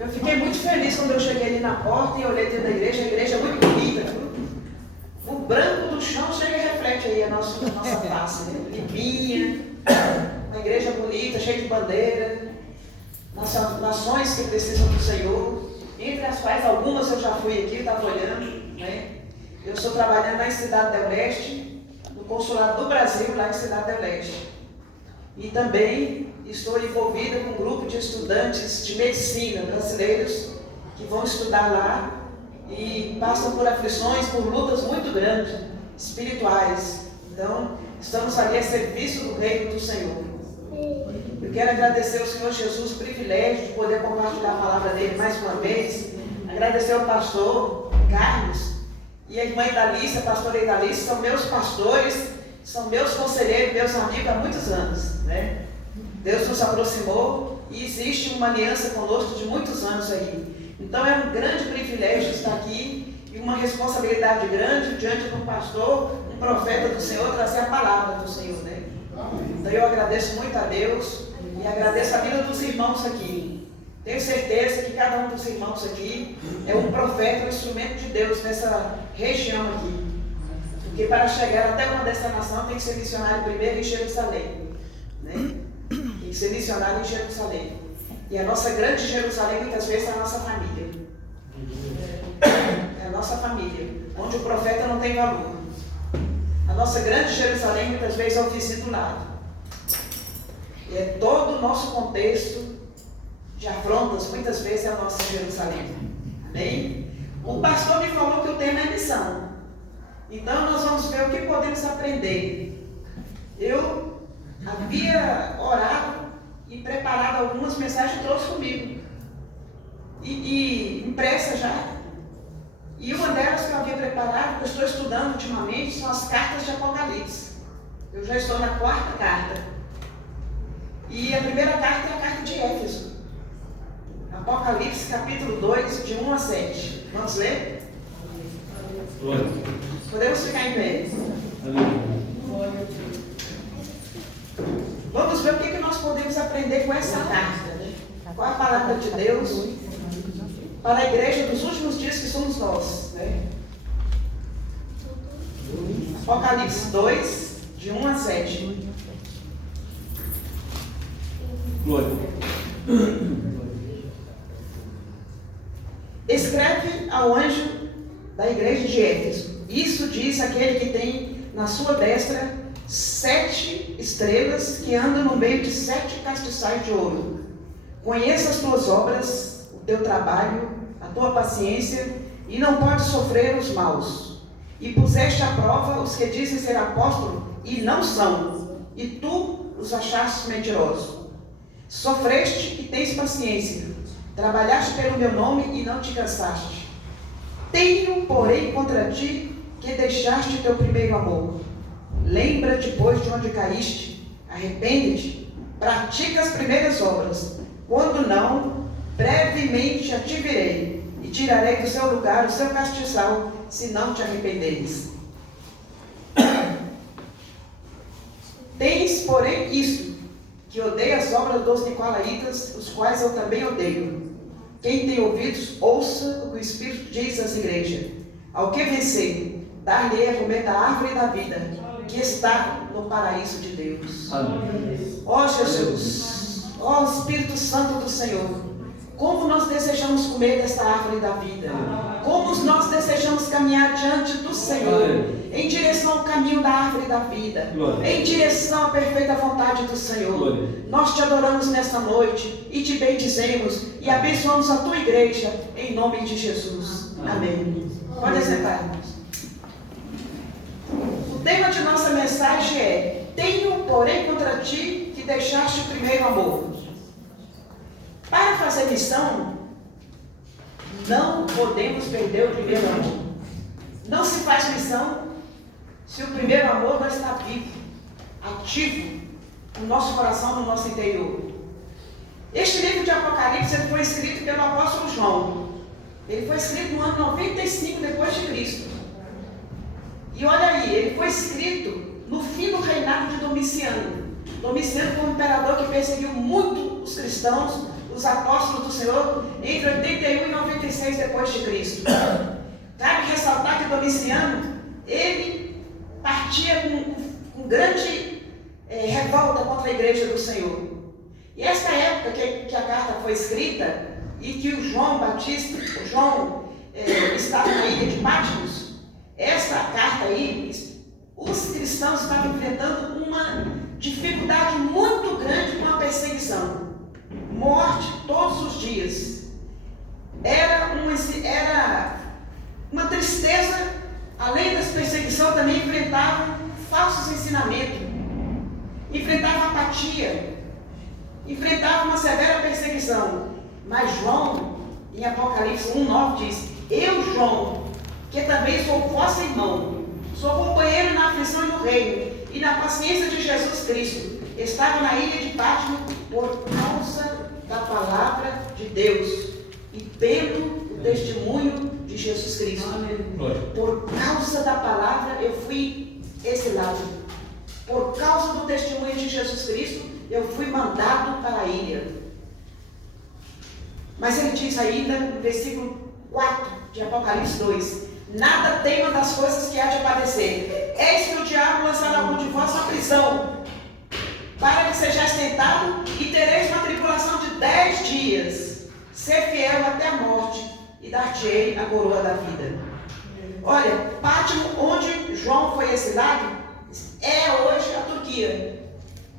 Eu fiquei muito feliz quando eu cheguei ali na porta e olhei dentro da igreja. A igreja é muito bonita, viu? O branco do chão chega e reflete aí a nossa face, né? Limpinha, uma igreja bonita, cheia de bandeira, nações que precisam do Senhor, entre as quais algumas eu já fui aqui, estava olhando, né? Eu estou trabalhando lá em Cidade do Leste, no Consulado do Brasil, lá em Cidade do Leste. E também estou envolvida com um grupo de estudantes de medicina brasileiros que vão estudar lá e passam por aflições, por lutas muito grandes, espirituais. Então, estamos ali a serviço do reino do Senhor. Eu quero agradecer ao Senhor Jesus o privilégio de poder compartilhar a palavra dele mais uma vez. Agradecer ao pastor Carlos e a irmã Idalícia, a pastora Idalícia, são meus pastores, são meus conselheiros, meus amigos há muitos anos, né? Deus nos aproximou e existe uma aliança conosco de muitos anos aí. Então é um grande privilégio estar aqui e uma responsabilidade grande diante de um pastor, um profeta do Senhor, trazer a palavra do Senhor, né? Então eu agradeço muito a Deus e agradeço a vida dos irmãos aqui. Tenho certeza que cada um dos irmãos aqui é um profeta, um instrumento de Deus nessa região aqui. Porque para chegar até uma destinação tem que ser missionário primeiro em Jerusalém, né? Tem que ser missionário em Jerusalém. E a nossa grande Jerusalém muitas vezes é a nossa família. É a nossa família, onde o profeta não tem valor. A nossa grande Jerusalém muitas vezes é o vizinho do lado. E é todo o nosso contexto de afrontas, muitas vezes é a nossa Jerusalém. Amém? O pastor me falou que o tema é missão. Então nós vamos ver o que podemos aprender. Eu havia orado e preparado algumas mensagens, trouxe comigo. E impressa já. E uma delas que eu havia preparado, que eu estou estudando ultimamente, são as cartas de Apocalipse. Eu já estou na 4ª carta. E a primeira carta é a carta de Éfeso. Apocalipse capítulo 2, de 1 a 7. Vamos ler? Podemos ficar em pé. Vamos ver o que nós podemos aprender com essa carta. Qual a palavra de Deus para a igreja dos últimos dias que somos nós, né? Apocalipse 2, de 1 a 7. Glória. Escreve ao anjo da igreja de Éfeso: isso diz aquele que tem na sua destra 7 estrelas, que andam no meio de 7 castiçais de ouro. Conheça as tuas obras, o teu trabalho, a tua paciência, e não podes sofrer os maus. E puseste à prova os que dizem ser apóstolos e não são, e tu os achaste mentirosos. Sofreste e tens paciência, trabalhaste pelo meu nome e não te cansaste. Tenho, porém, contra ti que deixaste teu primeiro amor. Lembra-te, pois, de onde caíste, arrepende-te, pratica as primeiras obras. Quando não, brevemente a te virei e tirarei do seu lugar o seu castiçal, se não te arrependeres. Tens, porém, isto, que odeia as obras dos nicolaítas, os quais eu também odeio. Quem tem ouvidos, ouça o que o Espírito diz às igrejas. Ao que vencer, dar-lhe a comer da árvore da vida, que está no paraíso de Deus. Ó Jesus, ó Espírito Santo do Senhor, como nós desejamos comer desta árvore da vida, como nós desejamos caminhar diante do Senhor, em direção ao caminho da árvore da vida, em direção à perfeita vontade do Senhor. Nós te adoramos nesta noite e te bendizemos e abençoamos a tua igreja, em nome de Jesus. Amém. Pode sentar, irmãos. O tema de nossa mensagem é: tenho, porém, contra ti que deixaste o primeiro amor. Para fazer missão, não podemos perder o primeiro amor. Não se faz missão se o primeiro amor não está vivo, ativo no nosso coração, no nosso interior. Este livro de Apocalipse ele foi escrito pelo apóstolo João. Ele foi escrito no ano 95 depois de Cristo. E olha aí, ele foi escrito no fim do reinado de Domiciano. Domiciano foi um imperador que perseguiu muito os cristãos, os apóstolos do Senhor, entre 81 e 96 depois de Cristo. Cabe ressaltar que Domiciano, ele partia com grande revolta contra a igreja do Senhor. E essa época que a carta foi escrita e que o João Batista, estava na ilha de Patmos, essa carta aí, os cristãos estavam enfrentando uma dificuldade muito grande com a perseguição. Morte todos os dias. Era uma tristeza, além das perseguições, também enfrentavam falsos ensinamentos, enfrentavam apatia, enfrentavam uma severa perseguição. Mas João, em Apocalipse 1:9 diz: eu, João, que também sou vosso irmão, sou companheiro na aflição e no reino, e na paciência de Jesus Cristo, estava na ilha de Patmos por causa da palavra de Deus e pelo testemunho de Jesus Cristo. Por causa da palavra eu fui exilado. Por causa do testemunho de Jesus Cristo, eu fui mandado para a ilha. Mas ele diz ainda no versículo 4 de Apocalipse 2: nada tema das coisas que há de padecer. Eis que o diabo lançará algum de vós na prisão, para que sejais tentado, e tereis uma tribulação de 10 dias. Ser fiel até a morte, e dar-te-ei a coroa da vida. Olha, Patmos, onde João foi exilado, é hoje a Turquia.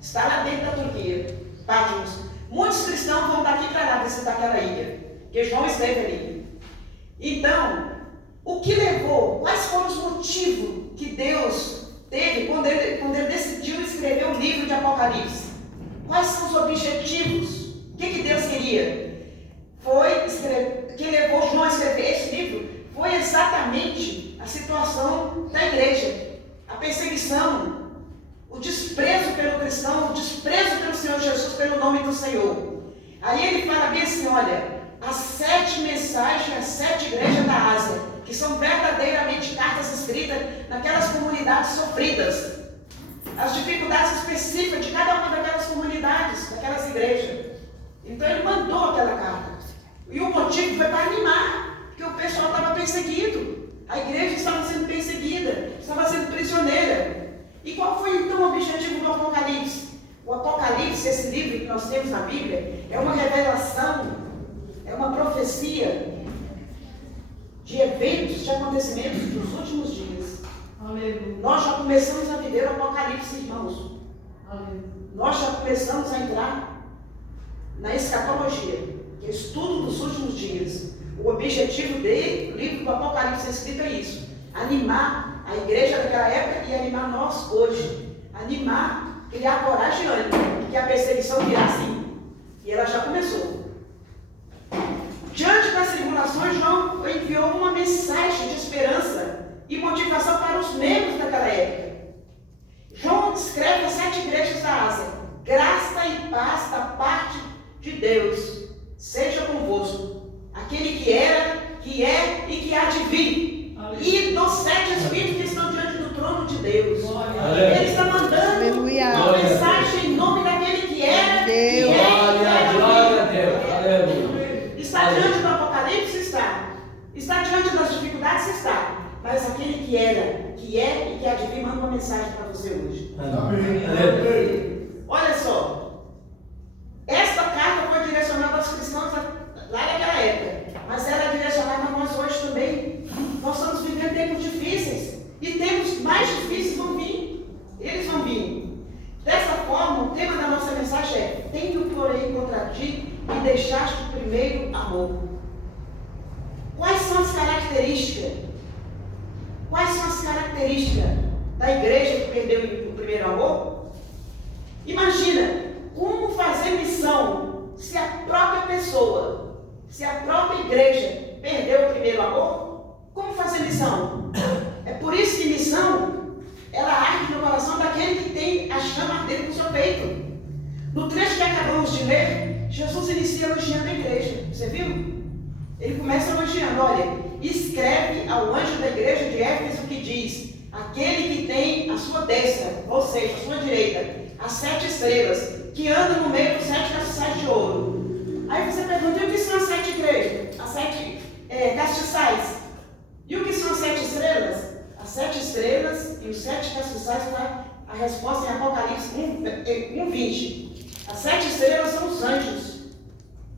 Está lá dentro da Turquia, Patmos. Muitos cristãos vão daqui para lá visitar aquela ilha, porque João esteve ali. Então, o que levou, quais foram os motivos que Deus teve quando ele decidiu escrever o livro de Apocalipse? Quais são os objetivos? O que Deus queria? Que levou João a escrever esse livro foi exatamente a situação da igreja, a perseguição, o desprezo pelo cristão, o desprezo pelo Senhor Jesus, pelo nome do Senhor. Aí ele fala bem assim: olha, as 7 mensagens, as 7 igrejas da Ásia, que são verdadeiramente cartas escritas naquelas comunidades sofridas, as dificuldades específicas de cada uma daquelas comunidades, daquelas igrejas. Então ele mandou aquela carta. E o motivo foi para animar, porque o pessoal estava perseguido. A igreja estava sendo perseguida, estava sendo prisioneira. E qual foi então o objetivo do Apocalipse? O Apocalipse, esse livro que nós temos na Bíblia, é uma revelação, é uma profecia de eventos, de acontecimentos dos últimos dias. Aleluia. Nós já começamos a viver o Apocalipse, irmãos. Aleluia. Nós já começamos a entrar na escatologia, que é o estudo dos últimos dias. O objetivo dele, o livro do Apocalipse escrito, é isso: animar a igreja daquela época e animar nós hoje. Animar, criar coragem e ânimo, porque a perseguição virá sim. E ela já começou. Diante das tribulações, João enviou uma mensagem de esperança e motivação para os membros daquela época. João escreve às 7 igrejas da Ásia: graça e paz da parte de Deus seja convosco, aquele que era, que é e que há de vir, e dos 7 espíritos que estão diante do trono de Deus. Ele está mandando uma mensagem em nome daquele que era, que é e que há de vir. Está diante do Apocalipse? Está diante das dificuldades? Está. Mas aquele que era, que é e que há de vir manda uma mensagem para você hoje. Olha só. Esta carta foi direcionada aos cristãos lá naquela época, mas ela é direcionada a nós hoje também. Nós estamos vivendo tempos difíceis, e tempos mais difíceis vão vir. Eles vão vir. Dessa forma, o tema da nossa mensagem é: tenho, porém, contra ti e deixaste o primeiro amor. Quais são as características? Quais são as características da igreja que perdeu o primeiro amor? Imagina, como fazer missão se a própria pessoa, se a própria igreja perdeu o primeiro amor? Como fazer missão? É por isso que missão, ela arde no coração daquele que tem a chama dele no seu peito. No trecho que acabamos de ler, Jesus inicia elogiando a igreja. Você viu? Ele começa elogiando: olha, escreve ao anjo da igreja de Éfeso que diz: aquele que tem a sua destra, ou seja, a sua direita, as 7 estrelas, que anda no meio dos 7 castiçais de ouro. pergunta, e o que são as 7 igrejas? As 7 castiçais? E o que são as 7 estrelas? As 7 estrelas e os 7 castiçais, a resposta em Apocalipse 1:20. As 7 estrelas são os anjos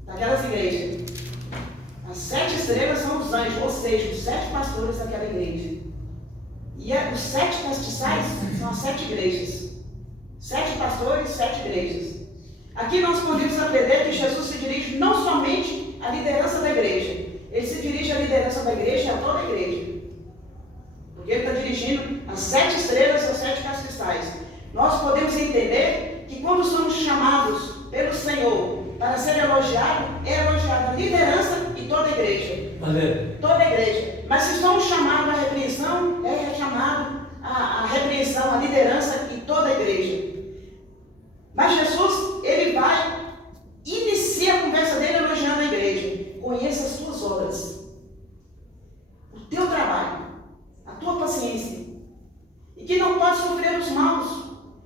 daquelas igrejas. As 7 estrelas são os anjos, ou seja, os 7 pastores daquela igreja. E os 7 castiçais são as 7 igrejas. 7 pastores, 7 igrejas. Aqui nós podemos aprender que Jesus se dirige não somente à liderança da igreja, ele se dirige à liderança da igreja e a toda a igreja. Porque ele está dirigindo as 7 estrelas e as 7 castiçais. Nós podemos entender que quando somos chamados pelo Senhor para ser elogiado, é elogiado a liderança e toda a igreja. Amém. Toda a igreja. Mas se somos chamados à repreensão, é chamado a repreensão, a liderança e toda a igreja. Mas Jesus, ele vai iniciar a conversa dele elogiando a igreja. Conheça as tuas obras, o teu trabalho, a tua paciência, e que não pode sofrer os maus.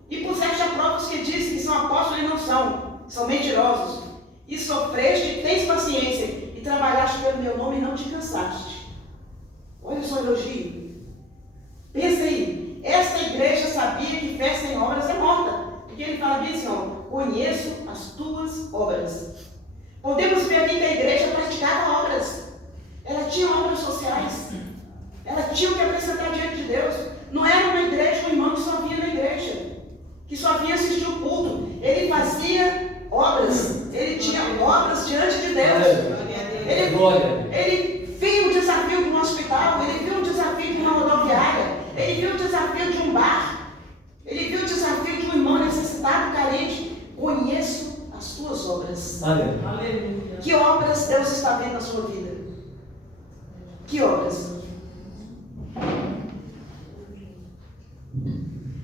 E puseste a prova os que dizem que são apóstolos e não são mentirosos. E sofreste e tens paciência, e trabalhaste pelo meu nome e não te cansaste. Olha só o elogio. Pensa aí, esta igreja sabia que fé sem obras é morta. Porque ele fala bem assim, conheço as tuas obras. Podemos ver aqui que a igreja praticava obras. Ela tinha obras sociais. Ela tinha o que apresentar diante de Deus. Não era uma igreja, um irmão que só vinha na igreja, que só vinha assistir o culto. Ele fazia obras. Ele tinha obras diante de Deus. Ele viu o desafio de um hospital. Ele viu o desafio de uma rodoviária. Ele viu o desafio de um bar. Ele viu o desafio de um irmão necessitado, carente. Conheço as tuas obras. Aleluia. Que obras Deus está vendo na sua vida? Que obras?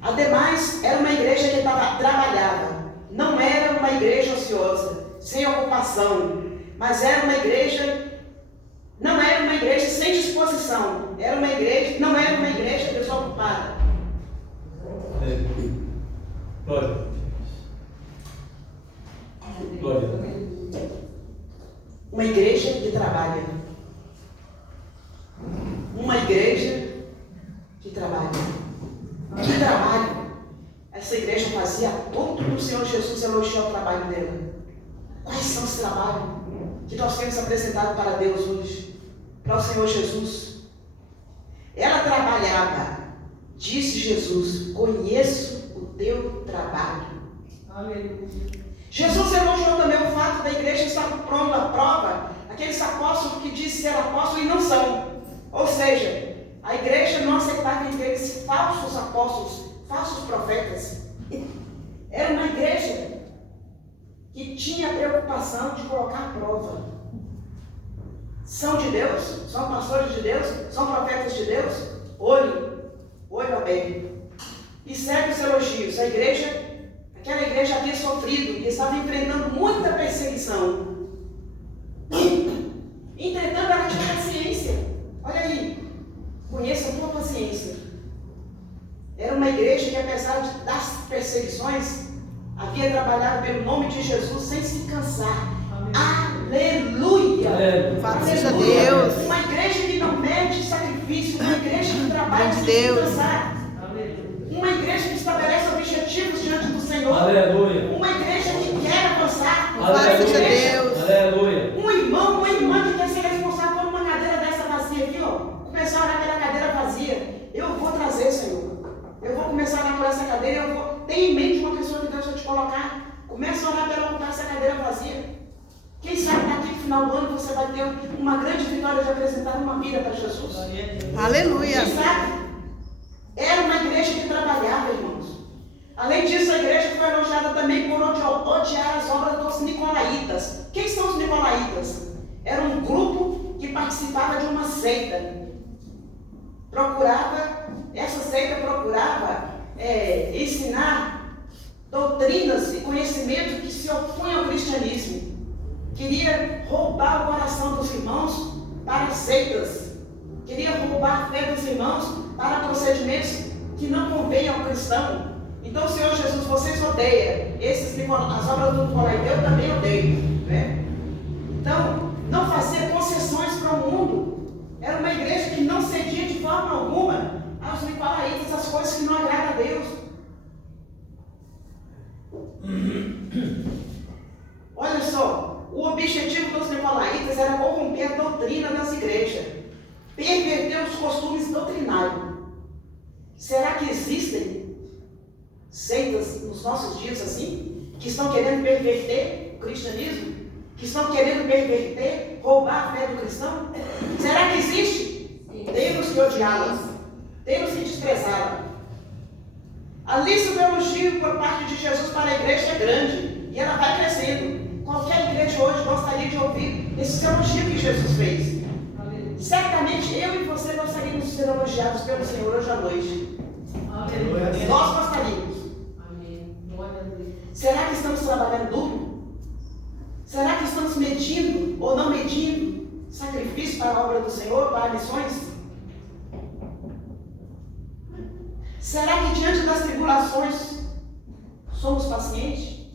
Ademais, era uma igreja que trabalhava. Não era uma igreja ociosa, sem ocupação. Mas era uma igreja, não era uma igreja sem disposição. Não era uma igreja desocupada. Glória. Glória. Uma igreja que trabalha. Uma igreja que trabalha. Que trabalho essa igreja fazia? Ponto que o Senhor Jesus elogiou o trabalho dela. Quais são os trabalhos que nós temos apresentado para Deus hoje? Para o Senhor Jesus. Ela trabalhava, disse Jesus, conheço o teu trabalho. Aleluia. Jesus elogiou também o fato da igreja estar pronta à prova, aqueles apóstolos que dizem ser apóstolos e não são. Ou seja, a igreja não aceitava aqueles falsos apóstolos, falsos profetas. Era uma igreja que tinha a preocupação de colocar à prova. São de Deus? São pastores de Deus? São profetas de Deus? Olho a bem. E segue os elogios. Aquela igreja havia sofrido e estava enfrentando muita perseguição. Entretanto, ela tinha paciência. Olha aí, conheça a tua paciência. Era uma igreja que, apesar das perseguições, havia trabalhado pelo nome de Jesus sem se cansar. Aleluia! Graças a Deus. Uma igreja que não mede sacrifício, uma igreja que trabalha sem se cansar. Uma igreja que estabelece objetivos diante do Senhor. Aleluia. Uma igreja que quer avançar. Graças a Deus. Aleluia. Um irmão, uma irmã que quer ser responsável por uma cadeira dessa vazia aqui, começar a orar pela cadeira vazia. Eu vou trazer, Senhor. Eu vou começar a orar por essa cadeira. Tenha em mente uma pessoa que Deus vai te colocar. Comece a orar para ocupar essa cadeira vazia. Quem sabe daqui no final do ano você vai ter uma grande vitória de apresentar uma vida para Jesus. Aleluia. Quem sabe? Era uma igreja que trabalhava, irmãos. Além disso, a igreja foi elogiada também por odiar as obras dos nicolaítas. Quem são os nicolaítas? Era um grupo que participava de uma seita. Essa seita procurava ensinar doutrinas e conhecimento que se opunham ao cristianismo. Queria roubar o coração dos irmãos para seitas. Queria roubar a fé dos irmãos para procedimentos que não convêm ao cristão. Então, Senhor Jesus, vocês odeiam as obras do Nicolaíta, eu também odeio, né? Então, isso não agrada a Deus. Olha só, o objetivo dos nicolaítas era corromper a doutrina das igrejas, perverter os costumes doutrinários. Será que existem seitas nos nossos dias assim, que estão querendo perverter o cristianismo? Que estão querendo perverter, roubar a fé do cristão? Será que existe? Temos que odiá-las, temos que desprezá-las. A lista do elogio por parte de Jesus para a igreja é grande e ela vai crescendo. Qualquer igreja hoje gostaria de ouvir esse elogio que Jesus fez. Certamente eu e você gostaríamos de ser elogiados pelo Senhor hoje à noite. Aleluia. Nós gostaríamos. Amém. Glória a Deus. Será que estamos trabalhando duro? Será que estamos medindo ou não medindo sacrifício para a obra do Senhor, para missões? Será que diante das tribulações somos pacientes?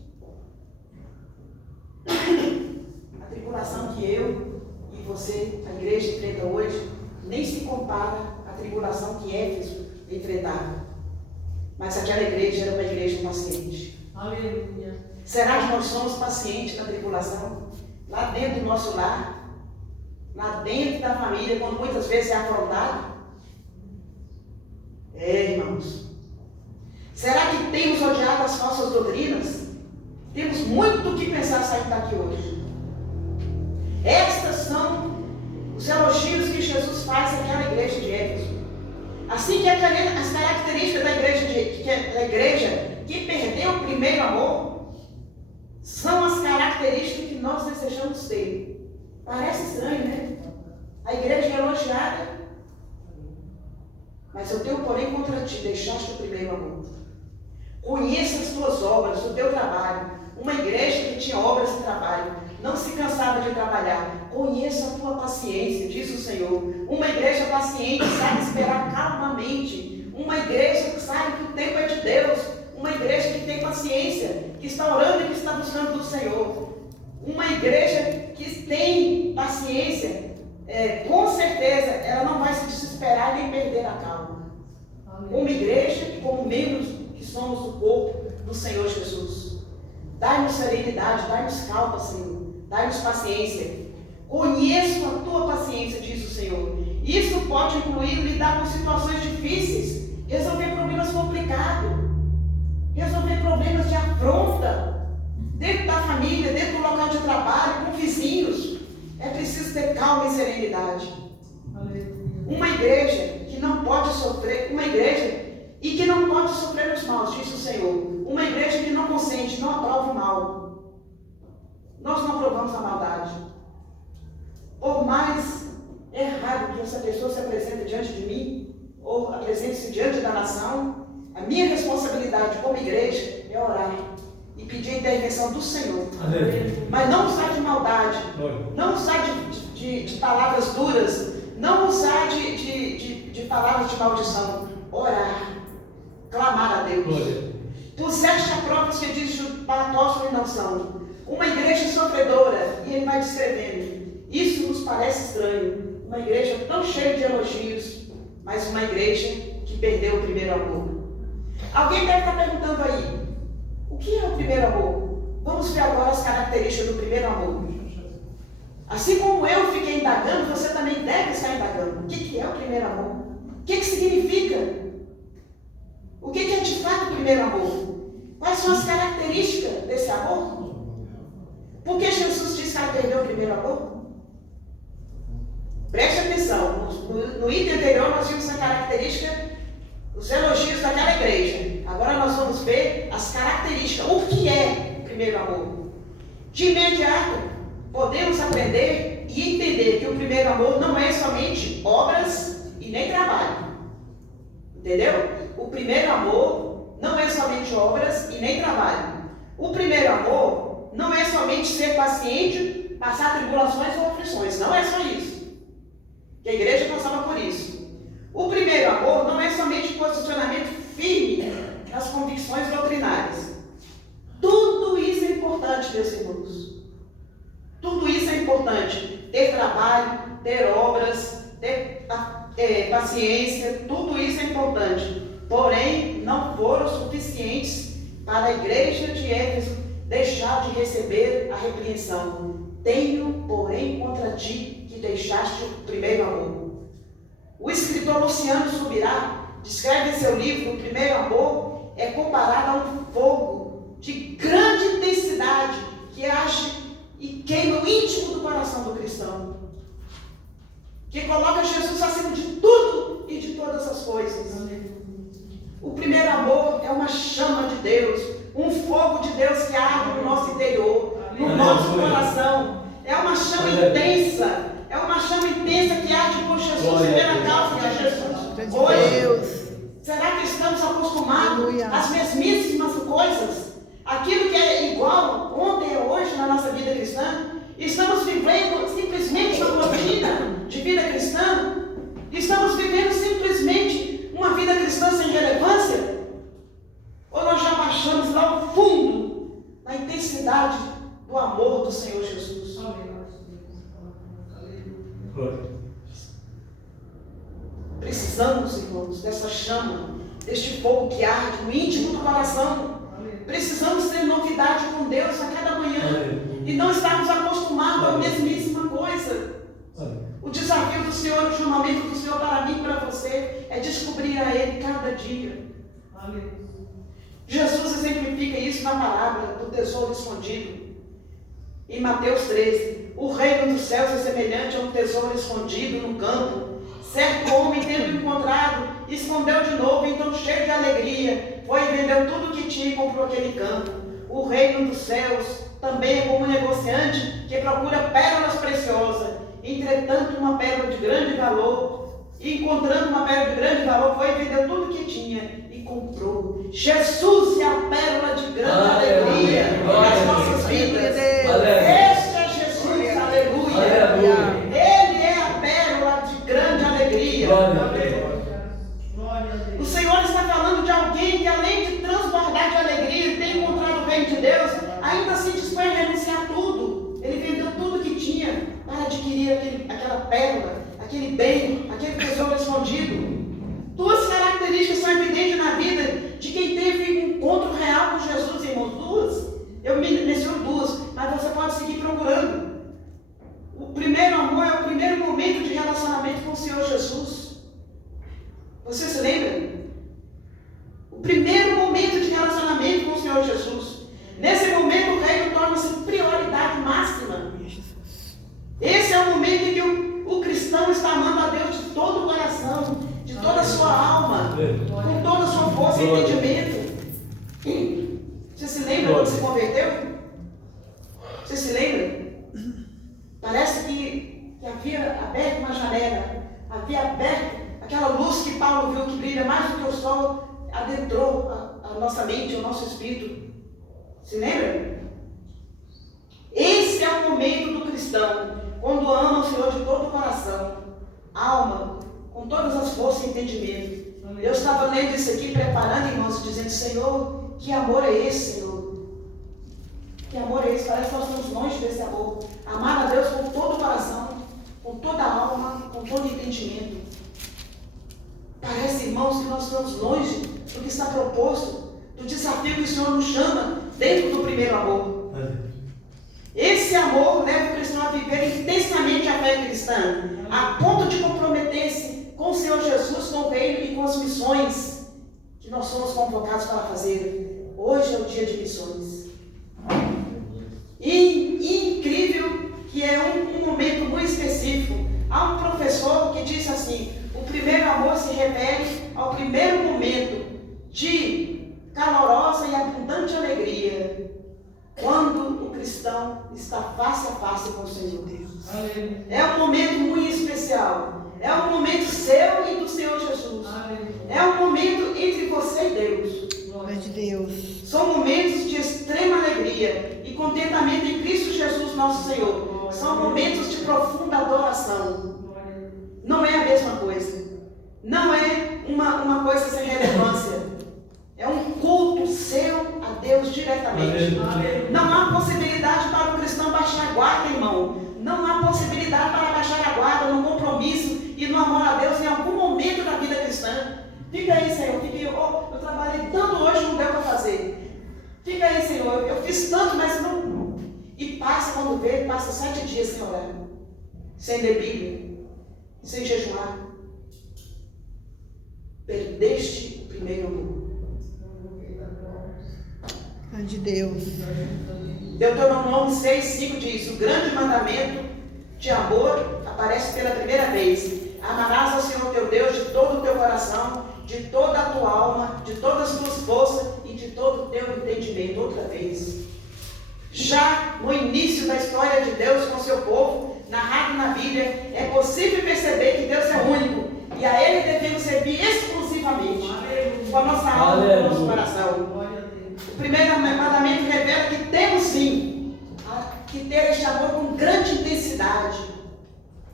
A tribulação que eu e você, a igreja, enfrenta hoje, nem se compara à tribulação que Éfeso enfrentava. Mas aquela igreja era uma igreja paciente. Aleluia. Será que nós somos pacientes na tribulação? Lá dentro do nosso lar? Lá dentro da família, quando muitas vezes é afrontado? Irmãos. Será que temos odiado as falsas doutrinas? Temos muito o que pensar saindo daqui hoje. Estas são os elogios que Jesus faz àquela igreja de Éfeso. Assim que as características da igreja que perdeu o primeiro amor são as características que nós desejamos ter. Parece estranho, né? A igreja é elogiada, mas eu tenho porém contra ti, deixaste o primeiro amor. Conheça as tuas obras, o teu trabalho. Uma igreja que tinha obras e trabalho, não se cansava de trabalhar. Conheça a tua paciência, diz o Senhor. Uma igreja paciente sabe esperar calmamente. Uma igreja que sabe que o tempo é de Deus. Uma igreja que tem paciência, que está orando e que está buscando do Senhor. Uma igreja que tem paciência, com certeza, ela não vai se desesperar nem perder a calma. Uma igreja que, como membros que somos do corpo do Senhor Jesus, dai-nos serenidade, dai-nos calma, Senhor, dai-nos paciência. Conheço a tua paciência, diz o Senhor. Isso pode incluir lidar com situações difíceis, resolver problemas complicados, resolver problemas de afronta, dentro da família, dentro do local de trabalho, com vizinhos. É preciso ter calma e serenidade. Uma igreja que não pode sofrer, uma igreja e que não pode sofrer os maus, diz o Senhor. Uma igreja que não consente, não aprova o mal. Nós não aprovamos a maldade. Por mais errado que essa pessoa se apresente diante de mim, ou apresente-se diante da nação, a minha responsabilidade como igreja é orar e pedir a intervenção do Senhor. Amém. Mas não usar de maldade, não usar de palavras duras, não usar de palavras de maldição. Orar, clamar a Deus. Puseste a prova se diz para apóstolo e não são. Uma igreja sofredora, e ele vai descrevendo. Isso nos parece estranho. Uma igreja tão cheia de elogios, mas uma igreja que perdeu o primeiro amor. Alguém deve estar perguntando aí, o que é o primeiro amor? Vamos ver agora as características do primeiro amor. Assim como eu fiquei indagando, você também deve estar indagando. O que é o primeiro amor? O que significa? O que é de fato o primeiro amor? Quais são as características desse amor? Por que Jesus disse que ela perdeu o primeiro amor? Preste atenção, no item anterior nós vimos a característica, os elogios daquela igreja. Agora nós vamos ver as características, o que é o primeiro amor. De imediato, podemos aprender e entender que o primeiro amor não é somente obras e nem trabalho. Entendeu? O primeiro amor não é somente obras e nem trabalho. O primeiro amor não é somente ser paciente, passar tribulações ou aflições. Não é só isso. Que a igreja passava por isso. O primeiro amor não é somente posicionamento firme nas convicções doutrinárias. Tudo isso é importante, meus irmãos. Tudo isso é importante. Ter trabalho, ter obras, ter paciência, tudo isso é importante. porém não foram suficientes para a igreja de Éfeso deixar de receber a repreensão. Tenho, porém, contra ti que deixaste o primeiro amor. O escritor Luciano Subirá descreve em seu livro: o primeiro amor é comparado a um fogo de grande intensidade que age e queima o íntimo do coração do cristão, que coloca Jesus acima de tudo e de todas as coisas. O primeiro amor é uma chama de Deus, um fogo de Deus que arde no nosso interior, no nosso coração. É uma chama intensa, que arde por Jesus e pela causa de Jesus. Hoje, será que estamos acostumados às mesmíssimas coisas? Aquilo que é igual ontem e hoje na nossa vida cristã? Estamos vivendo simplesmente uma rotina de vida cristã? Estamos vivendo simplesmente uma vida cristã sem relevância? Ou nós já baixamos lá ao fundo, na intensidade do amor do Senhor Jesus? Precisamos, irmãos, dessa chama, deste fogo que arde no íntimo do coração. Precisamos ter novidade com Deus a cada manhã e não estarmos acostumados à mesmíssima coisa. O desafio do Senhor, o chamamento do Senhor para mim e para você é descobrir a Ele cada dia. Jesus exemplifica isso na parábola do tesouro escondido. Em Mateus 13, o reino dos céus é semelhante a um tesouro escondido no campo. Certo homem, tendo encontrado, escondeu de novo, então cheio de alegria, foi e vendeu tudo o que tinha e comprou aquele campo. O reino dos céus também é como um negociante que procura pérolas preciosas. Entretanto, uma pérola de grande valor, e encontrando uma pérola de grande valor, foi e vendeu tudo o que tinha e comprou. Jesus é a pérola de grande alegria nas nossas vidas. Este é Jesus, aleluia. Ele é a pérola de grande alegria. O Senhor está falando de alguém que, além de transbordar de alegria, tem encontrado o reino de Deus, ainda se dispõe a renunciar tudo. Ele vendeu tudo que tinha para adquirir aquela pérola, aquele bem, aquele tesouro escondido. Duas características são evidentes na vida de quem teve um encontro real com Jesus, irmãos. Duas. Eu menciono duas, mas você pode seguir procurando. O primeiro amor é o primeiro momento de relacionamento com o Senhor Jesus. Você se lembra? O primeiro momento de relacionamento com o Senhor Jesus. Nesse momento o reino torna-se prioridade máxima. Esse é o momento em que o cristão está amando a Deus de todo o coração, de toda a sua alma, com toda a sua força e entendimento. Você se lembra quando se converteu? Você se lembra? Parece que havia aberto uma janela, havia aberto aquela luz que Paulo viu que brilha mais do que o sol, adentrou a nossa mente, o nosso espírito. Se lembra? Esse é o momento do cristão, quando ama o Senhor de todo o coração, alma, com todas as forças e entendimento. Eu estava lendo isso aqui, preparando, irmãos, dizendo: Senhor, que amor é esse, Senhor? Que amor é esse? Parece que nós estamos longe desse amor. Amar a Deus com todo o coração, com toda a alma, com todo o entendimento. Parece, irmãos, que nós estamos longe do que está proposto, do desafio que o Senhor nos chama dentro do primeiro amor. Esse amor leva o cristão a viver intensamente a fé cristã, a ponto de comprometer-se com o Senhor Jesus, com o reino e com as missões que nós somos convocados para fazer. Hoje é o dia de missões. E incrível que é um momento muito específico. Há um professor que diz assim: o primeiro amor se refere ao primeiro momento de calorosa e abundante alegria, quando o cristão está face a face com o Senhor Deus. É um momento muito especial. É um momento seu e do Senhor Jesus. É um momento entre você e Deus. Glória de Deus. São momentos de extrema alegria e contentamento em Cristo Jesus, nosso Senhor. São momentos de profunda adoração. Não é a mesma coisa. Não é uma coisa sem relevância. É um culto seu a Deus diretamente. Não há possibilidade para o cristão baixar a guarda, irmão. Não há possibilidade para baixar a guarda no compromisso e no amor a Deus em algum momento da vida cristã. Fica aí, Senhor, fica aí. Oh, eu trabalhei tanto hoje, não deu para fazer. Fica aí, Senhor, eu fiz tanto, mas não. E passa, quando vê, passa 7 dias sem orar, sem ler Bíblia, sem jejuar. Perdeste o primeiro amor. De Deus. Deuteronômio 6:5 diz: o grande mandamento de amor aparece pela primeira vez. Amarás ao Senhor teu Deus de todo o teu coração, de toda a tua alma, de todas as tuas forças e de todo o teu entendimento. Outra vez. Já no início da história de Deus com seu povo, narrado na Bíblia, é possível perceber que Deus é único e a Ele devemos servir exclusivamente, com a nossa alma e com o nosso coração. O primeiro mandamento revela que temos sim que ter este amor com grande intensidade.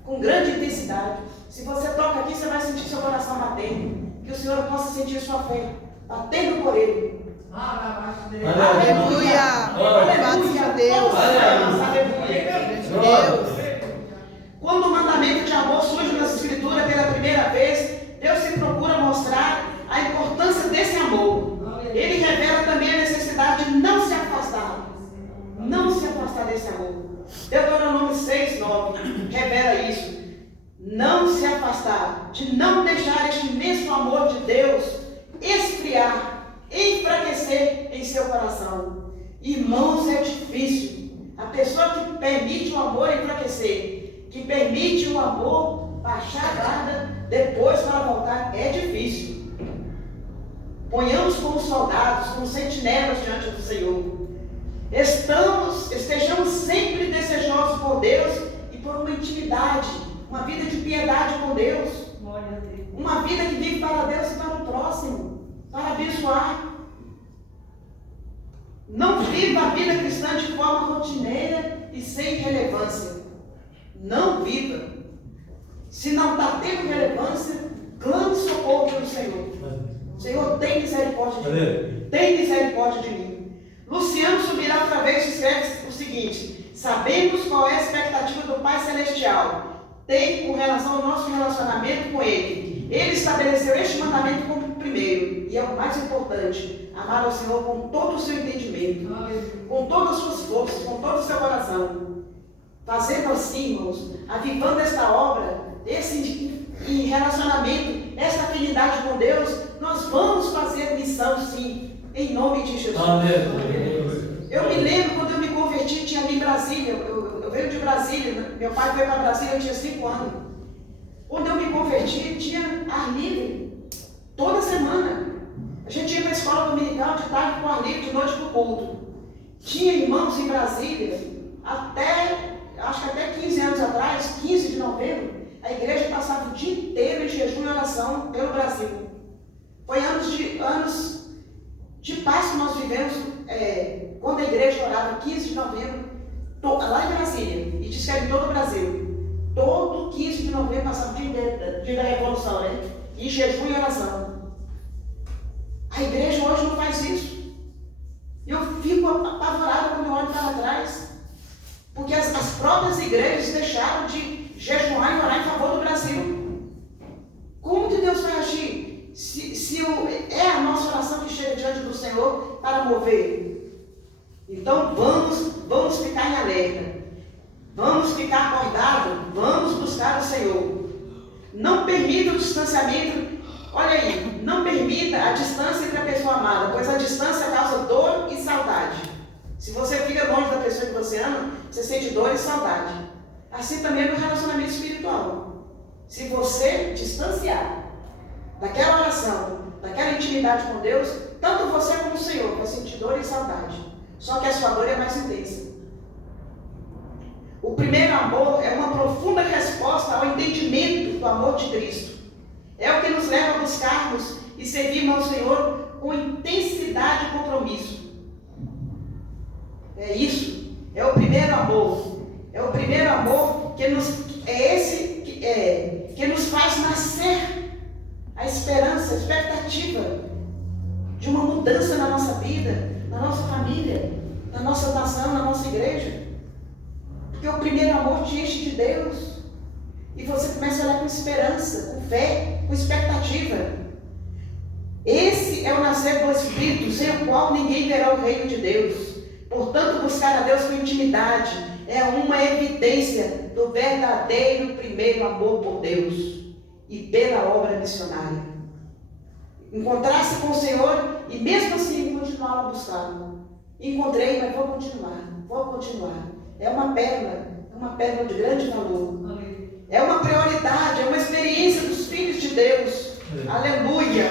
Com grande intensidade. Se você toca aqui, você vai sentir seu coração batendo. Que o Senhor possa sentir sua fé batendo por Ele. Aleluia! Aleluia! Deus! Aleluia! Deus! Quando o mandamento de amor surge nas Escrituras pela primeira vez, Deus se procura mostrar a importância desse amor. Ele revela também a necessidade de não se afastar. Não se afastar desse amor. Deuteronômio 6:9 revela isso. Não se afastar, de não deixar este imenso amor de Deus esfriar, enfraquecer em seu coração. Irmãos, é difícil. A pessoa que permite o amor enfraquecer, que permite o amor baixar a guarda depois para voltar, é difícil. Ponhamos como soldados, como sentinelas diante do Senhor. Estejamos sempre desejosos por Deus e por uma intimidade, uma vida de piedade com Deus. Uma vida que vive para Deus e para o próximo, para abençoar. Não viva a vida cristã de forma rotineira e sem relevância. Não viva. Se não está tendo relevância, clame socorro pelo Senhor. Senhor, tem misericórdia de mim. Tem misericórdia de mim. Luciano Subirá outra vez escreve o seguinte: sabemos qual é a expectativa do Pai Celestial. Tem com relação ao nosso relacionamento com Ele. Ele estabeleceu este mandamento como primeiro, e é o mais importante: amar ao Senhor com todo o seu entendimento, com todas as suas forças, com todo o seu coração. Fazendo assim, irmãos, avivando esta obra, esse relacionamento, esta afinidade com Deus, nós vamos fazer missão sim, em nome de Jesus. Eu me lembro quando eu me converti, tinha ali em Brasília, eu venho de Brasília, meu pai veio para Brasília, eu tinha 5 anos. Quando eu me converti, tinha ar livre, toda semana. A gente ia para a escola dominical, de tarde com ar livre, de noite para o culto. Tinha irmãos em Brasília, acho que até 15 anos atrás, 15 de novembro, a igreja passava o dia inteiro em jejum e oração pelo Brasil. Foi anos de paz que nós vivemos, quando a igreja orava 15 de novembro, lá em Brasília, e diz que era em todo o Brasil. Todo 15 de novembro passava o dia inteiro, dia da Revolução, né? Em jejum e oração. A igreja hoje não faz isso. Eu fico apavorada quando eu olho para trás, porque as próprias igrejas deixaram de jejuar e orar em favor do Brasil. Como que Deus vai agir? Se é a nossa oração que chega diante do Senhor para mover. Então vamos ficar em alerta. Vamos ficar acordados. Vamos buscar o Senhor. Não permita o distanciamento. Olha aí, não permita a distância entre a pessoa amada, pois a distância causa dor e saudade. Se você fica longe da pessoa que você ama, você sente dor e saudade. Assim também é no relacionamento espiritual. Se você distanciar daquela oração, daquela intimidade com Deus, tanto você como o Senhor vai sentir dor e saudade. Só que a sua dor é mais intensa. O primeiro amor é uma profunda resposta ao entendimento do amor de Cristo. É o que nos leva a buscarmos e servirmos ao Senhor com intensidade e compromisso. É isso. É o primeiro amor. É o primeiro amor que nos faz nascer a esperança, a expectativa de uma mudança na nossa vida, na nossa família, na nossa nação, na nossa igreja. Porque o primeiro amor te enche de Deus. E você começa a olhar com esperança, com fé, com expectativa. Esse é o nascer do Espírito, sem o qual ninguém verá o reino de Deus. Portanto, buscar a Deus com intimidade é uma evidência do verdadeiro primeiro amor por Deus e pela obra missionária. Encontrar-se com o Senhor e mesmo assim continuar a buscá-lo. Encontrei, mas vou continuar. É uma pérola de grande valor. É uma prioridade, é uma experiência dos filhos de Deus. Aleluia,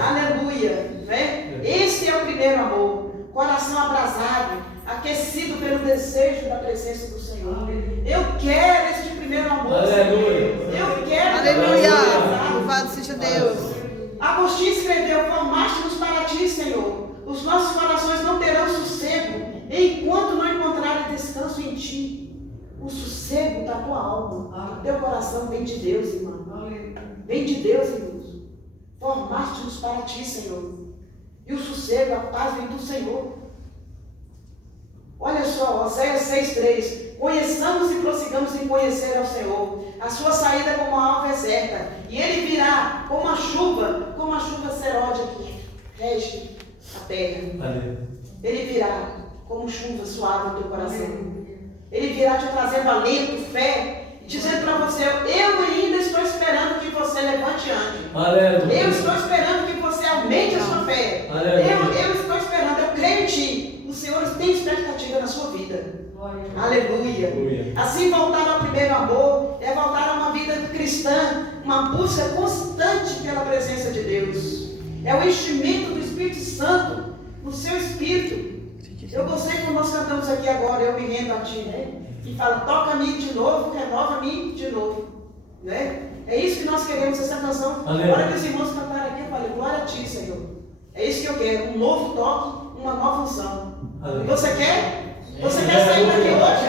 aleluia, né? Esse é o primeiro amor. Coração abrasado, aquecido pelo desejo da presença do Senhor. Eu quero este primeiro amor. Aleluia. Eu quero. Aleluia. Louvado seja Deus. Agostinho escreveu: formaste-nos para ti, Senhor. Os nossos corações não terão sossego enquanto não encontrarem descanso em ti. O sossego da tua alma, do teu coração vem de Deus, irmão. Vem de Deus, irmãos. Formaste-nos para ti, Senhor. E o sossego, a paz vem do Senhor. Olha só, Oséias 6,3. Conheçamos e prossigamos em conhecer ao Senhor. A sua saída como a alva é certa. E ele virá como a chuva seródia que rege a terra. Ele virá como chuva suave no teu coração. Ele virá te trazendo alento, fé, dizendo para você: eu ainda estou esperando que você levante e ande. Eu estou esperando que você aumente a sua fé. Eu estou esperando, eu creio em ti. O Senhor tem expectativa na sua vida. Aleluia. Assim, voltar ao primeiro amor é voltar a uma vida cristã, uma busca constante pela presença de Deus. É o enchimento do Espírito Santo no seu espírito. Eu gostei quando nós cantamos aqui agora, eu me rendo a ti, né? E fala: toca-me de novo, renova-me de novo, né? É isso que nós queremos, essa canção. Na hora que os irmãos cantaram aqui, eu falei: glória a ti, Senhor. É isso que eu quero, um novo toque, uma nova unção. Você quer? Você quer sair daqui hoje?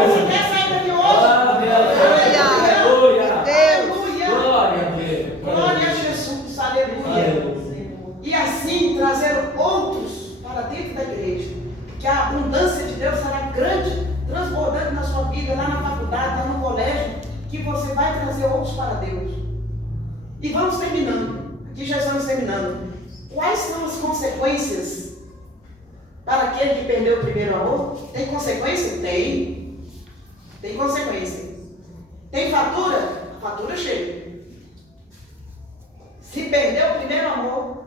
Você quer sair daqui hoje? Aleluia! Glória a Jesus, aleluia! E assim trazer outros para dentro da igreja. Que a abundância de Deus será grande, transbordando na sua vida, lá na faculdade, lá no colégio, que você vai trazer outros para Deus. E vamos terminando. Aqui já estamos terminando. Quais são as consequências para aquele que perdeu o primeiro amor? Tem consequência? Tem. Tem consequência. Tem fatura? A fatura chega. Se perdeu o primeiro amor,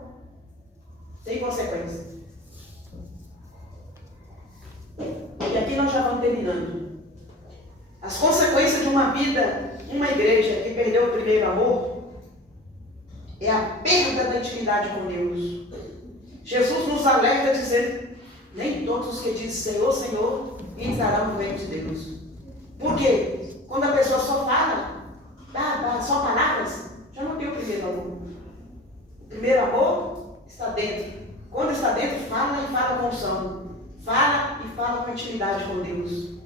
tem consequência. E aqui nós já vamos terminando. As consequências de uma vida, uma igreja que perdeu o primeiro amor, é a perda da intimidade com Deus. Jesus nos alerta dizendo: nem todos os que dizem Senhor, Senhor, entrarão no reino de Deus. Por quê? Quando a pessoa só fala, só palavras, já não tem o primeiro amor. O primeiro amor está dentro. Quando está dentro, fala e fala com unção. Fala e fala com intimidade com Deus.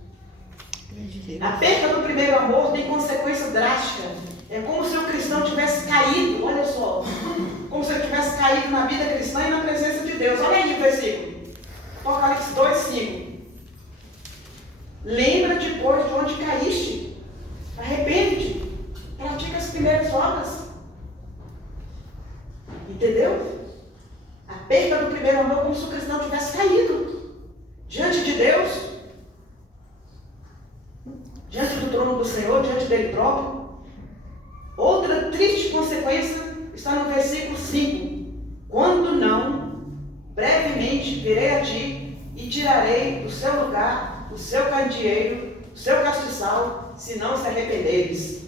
A perda do primeiro amor tem consequência drástica. É como se o cristão tivesse caído, olha só. Como se ele tivesse caído na vida cristã e na presença de Deus. Olha aí o versículo. Apocalipse 2:5. Lembra-te, pois, de onde caíste. Arrepende-te. Pratica as primeiras obras. Entendeu? A perda do primeiro amor é como se o cristão tivesse caído diante de Deus, diante do trono do Senhor, diante dele próprio. Outra triste consequência está no versículo 5. Quando não, brevemente virei a ti e tirarei do seu lugar o seu candeeiro, o seu castiçal, se não se arrependeres.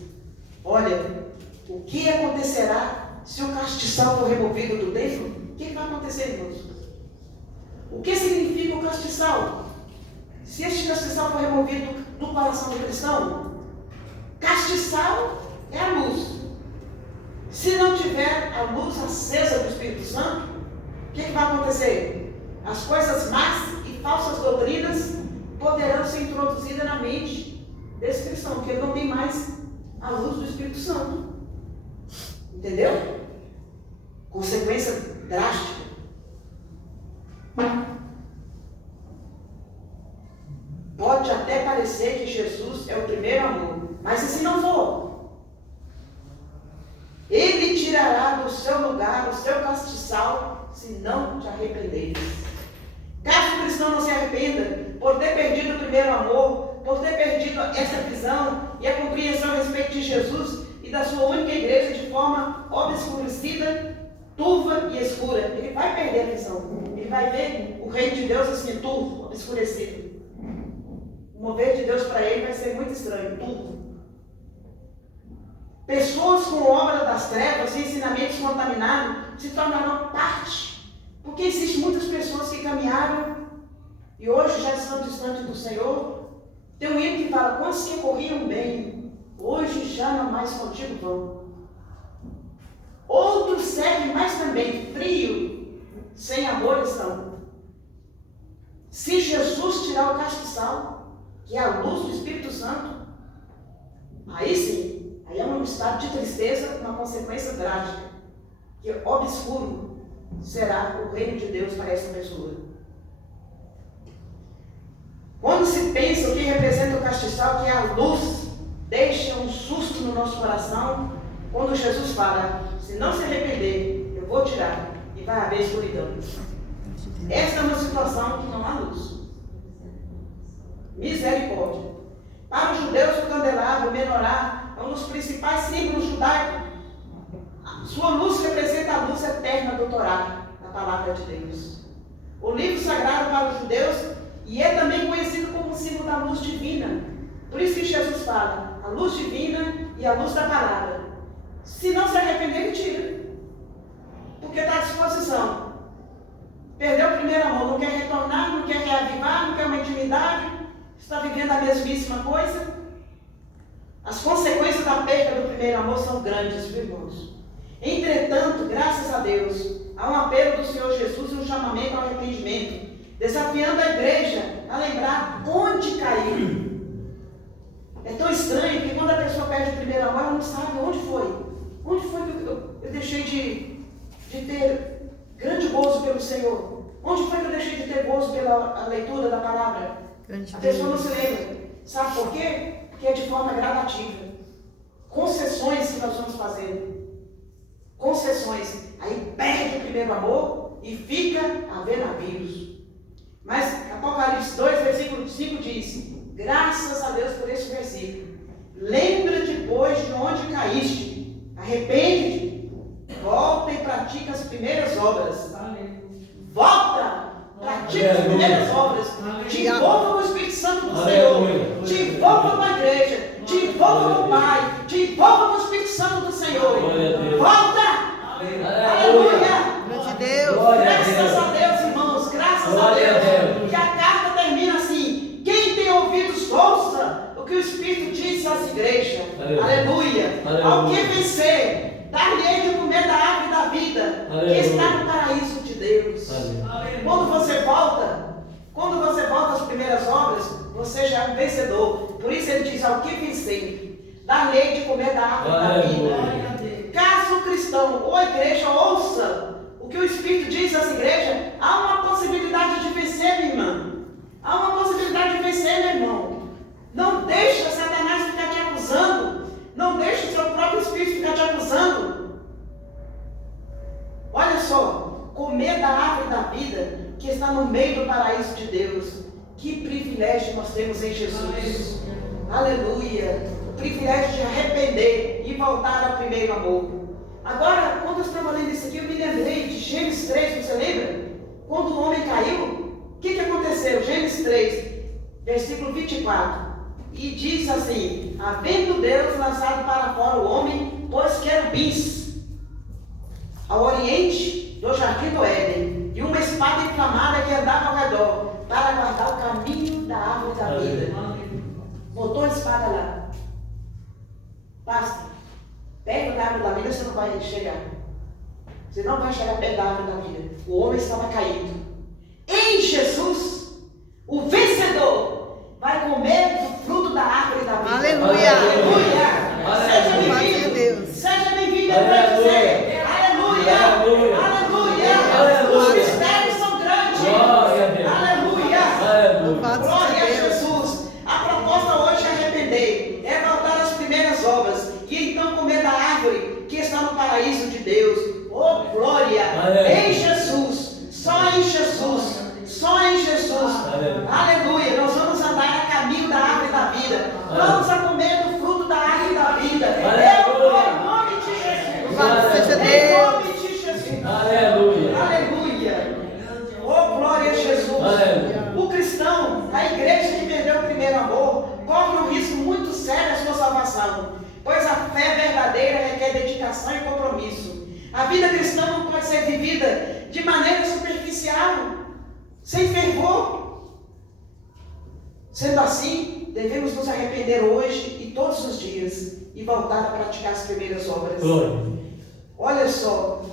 Olha, o que acontecerá se o castiçal for removido do templo? O que vai acontecer, irmãos? O que significa o castiçal? Se este castiçal for removido do coração do cristão, castiçal é a luz. Se não tiver a luz acesa do Espírito Santo, o que vai acontecer? As coisas más e falsas doutrinas poderão ser introduzidas na mente desse cristão, porque ele não tem mais a luz do Espírito Santo. Entendeu? Consequência drástica. Pode até parecer que Jesus é o primeiro amor, mas e se não for? Ele tira tirará do seu lugar o seu castiçal, se não te arrependeres. Caso o cristão não se arrependa por ter perdido o primeiro amor, por ter perdido essa visão e a compreensão a respeito de Jesus e da sua única igreja de forma obscurecida, turva e escura, ele vai perder a visão. Ele vai ver o reino de Deus assim, turvo, obscurecido. O mover de Deus para ele vai ser muito estranho, turvo. Pessoas com obra das trevas e ensinamentos contaminados se tornarão parte. Porque existem muitas pessoas que caminharam e hoje já estão distantes do Senhor. Tem um hino que fala, quantos que corriam bem, hoje já não mais contigo vão. Outros seguem, mas também frio, sem amor estão. Se Jesus tirar o castiçal, que é a luz do Espírito Santo, aí sim, aí é um estado de tristeza, uma consequência trágica, que obscuro será o reino de Deus para essa pessoa. Quando se pensa o que representa o castiçal, que é a luz, deixa um susto no nosso coração, quando Jesus fala, se não se arrepender, eu vou tirar, e vai haver escuridão. Esta é uma situação que não há luz. Misericórdia. Para os judeus, o candelabro, o menorá, é um dos principais símbolos judaicos. Sua luz representa a luz eterna do Torá, da palavra de Deus. O livro sagrado para os judeus, e é também conhecido como símbolo da luz divina. Por isso que Jesus fala, a luz divina e a luz da palavra. Se não se arrepender, ele tira. Porque está à disposição. Perdeu o primeiro amor, não quer retornar, não quer reavivar, não quer uma intimidade, está vivendo a mesmíssima coisa. As consequências da perda do primeiro amor são grandes, viu, irmãos? Entretanto, graças a Deus, há um apelo do Senhor Jesus e um chamamento ao arrependimento, desafiando a igreja a lembrar onde caiu. É tão estranho que quando a pessoa perde o primeiro amor, ela não sabe onde foi. Onde foi que eu deixei de ter grande gozo pelo Senhor? Onde foi que eu deixei de ter gozo pela leitura da palavra? A pessoa não se lembra. Sabe por quê? Porque é de forma gradativa. Concessões que nós vamos fazendo. Concessões. Aí perde o primeiro amor e fica a ver navios. Mas Apocalipse 2, versículo 5 diz, graças a Deus por esse versículo. Lembra-te, pois, de onde caíste. Arrepende-te. Volta e pratica as primeiras obras. Volta! Pratica as primeiras obras. Te envolva com o Espírito Santo do Senhor. Te envolva com a igreja. Te envolva com o Pai. Te envolva com o Espírito Santo do Senhor. Volta! Aleluia! Glória a Deus. Graças a Deus, irmãos. Graças a Deus. Que a carta termina assim. Quem tem ouvidos, ouça o que o Espírito diz às igrejas. Aleluia. Ao que vencer, dar-lhe de comer da árvore da vida, que está no paraíso de Deus. Quando você volta às primeiras obras, você já é um vencedor. Por isso ele diz, ao que vencer, dar-lhe de comer da árvore da vida. Caso o cristão ou a igreja ouça o que o Espírito diz às igrejas, há uma possibilidade de vencer, minha irmã. Há uma possibilidade de vencer, meu irmão. Não deixa Satanás ficar te acusando. Não deixa o seu próprio Espírito ficar te acusando. Olha só, comer da árvore da vida que está no meio do paraíso de Deus. Que privilégio nós temos em Jesus. Aleluia. O privilégio de arrepender e voltar ao primeiro amor. Agora, quando eu estava lendo isso aqui, eu me lembrei de Gênesis 3, você lembra? Quando o homem caiu, o que aconteceu? Gênesis 3, versículo 24. E diz assim, havendo Deus lançado para fora o homem, pôs querubins ao oriente do jardim do Éden, e uma espada inflamada que andava ao redor, para guardar o caminho da árvore da vida. Botou a espada lá. Basta. Perto da árvore da vida você não vai chegar. Você não vai chegar perto da árvore da vida. O homem estava caído. Em Jesus, o vencedor vai comer do fruto da árvore da vida. Aleluia. Aleluia. Seja bem-vindo. Seja bem-vindo. Eu vou dizer. Aleluia. Aleluia. Os mistérios são grandes. Aleluia. Glória a Jesus. A proposta hoje é arrepender. É voltar às primeiras obras. E então comer da árvore que está no paraíso de Deus. Vamos a comer do fruto da árvore da vida. Aleluia. Em nome de Jesus. Louvado seja Em Deus. nome de Jesus. Aleluia. Aleluia. Oh, glória a Jesus. Aleluia. O cristão, a igreja que perdeu o primeiro amor, corre um risco muito sério à sua salvação, pois a fé verdadeira requer dedicação e compromisso. A vida cristã não pode ser vivida de maneira superficial, sem fervor. Sendo assim, devemos nos arrepender hoje e todos os dias e voltar a praticar as primeiras obras. Glória. Olha só,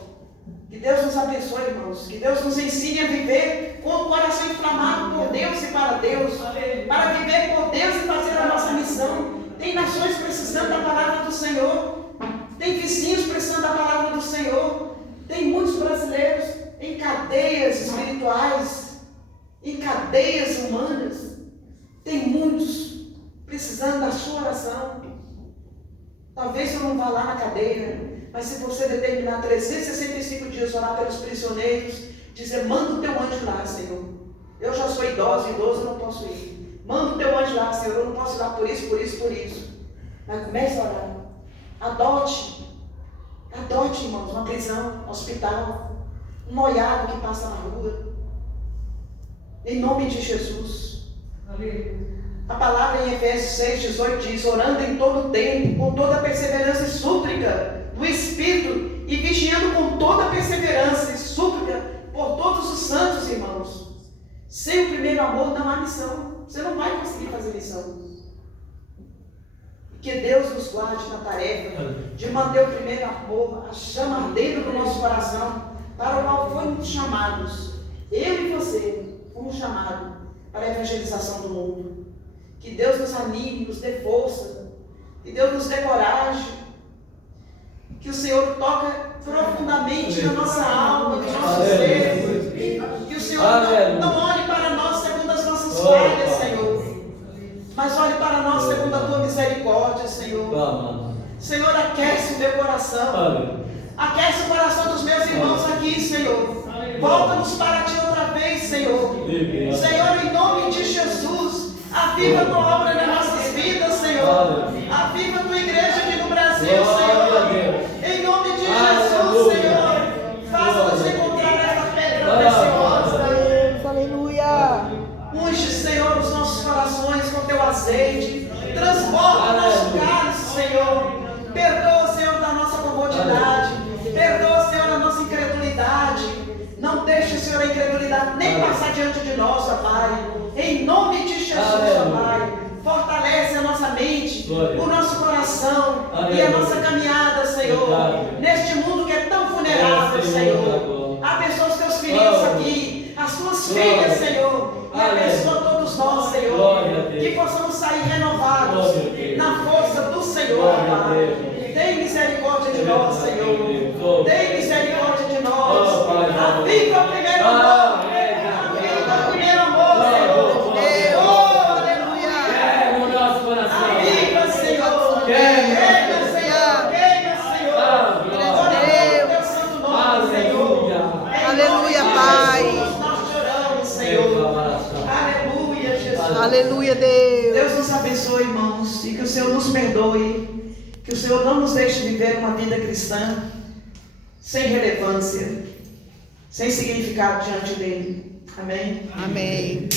que Deus nos abençoe, irmãos, que Deus nos ensine a viver com o coração inflamado por Deus e para Deus, para viver por Deus e fazer a nossa missão. Tem nações precisando da palavra do Senhor, tem vizinhos precisando da palavra do Senhor, tem muitos brasileiros em cadeias espirituais, em cadeias humanas, tem muitos precisando da sua oração. Talvez eu não vá lá na cadeia, mas se você determinar 365 dias orar pelos prisioneiros, dizer, manda o teu anjo lá, Senhor. Eu já sou idoso eu não posso ir. Manda o teu anjo lá, Senhor, eu não posso ir lá por isso, por isso, por isso. Mas comece a orar. Adote, irmãos, uma prisão, um hospital, um noiado que passa na rua. Em nome de Jesus. A palavra em Efésios 6:18 diz, orando em todo o tempo, com toda perseverança e súplica do Espírito, e vigiando com toda perseverança e súplica por todos os santos, irmãos. Sem o primeiro amor não há missão. Você não vai conseguir fazer missão. Que Deus nos guarde na tarefa de manter o primeiro amor, a chama ardendo no nosso coração, para o qual fomos chamados. Eu e você fomos chamados para a evangelização do mundo. Que Deus nos anime, nos dê força. Que Deus nos dê coragem. Que o Senhor toque profundamente na nossa alma, no nosso ser. Que o Senhor não olhe para nós segundo as nossas falhas, Senhor. Mas olhe para nós segundo a tua misericórdia, Senhor. Senhor, aquece o meu coração. Aquece o coração dos meus irmãos aqui, Senhor. Volta-nos para ti outra vez, Senhor. Senhor, em nome de Jesus, aviva a tua obra nas nossas vidas, Senhor. Aviva a tua igreja aqui no Brasil, Senhor. Em nome de Jesus, Senhor. Faça-nos encontrar essa pedra preciosa. Aleluia. Unge, Senhor, os nossos corações com teu azeite. Transforma o nosso cálice, Senhor. Perdoa, Senhor, da nossa comodidade. Perdoa, Senhor, da nossa incredulidade. Não deixe, Senhor, a incredulidade nem passar diante de nós, ó Pai. Em nome de Jesus, ó Pai. Fortalece a nossa mente, o nosso coração e a nossa caminhada, Senhor. Neste mundo que é tão vulnerável, Senhor. Abençoa os teus filhos aqui, as tuas filhas, Senhor. E abençoa todos nós, Senhor. Que possamos sair renovados na força do Senhor, Pai. Tem misericórdia de nós, Senhor. Tem misericórdia de nós. Aviva o primeiro amor. Aviva o primeiro amor, Senhor. Oh, aleluia. Aviva, Senhor. Queima, Senhor. Queima, Senhor. Glória ao teu santo nome, Senhor. Aleluia, Pai. Nós choramos, Senhor. Aleluia, Jesus. Aleluia, Deus. Deus nos abençoe, irmãos, e que o Senhor nos perdoe. Que o Senhor não nos deixe viver uma vida cristã sem relevância, sem significado diante dele. Amém? Amém.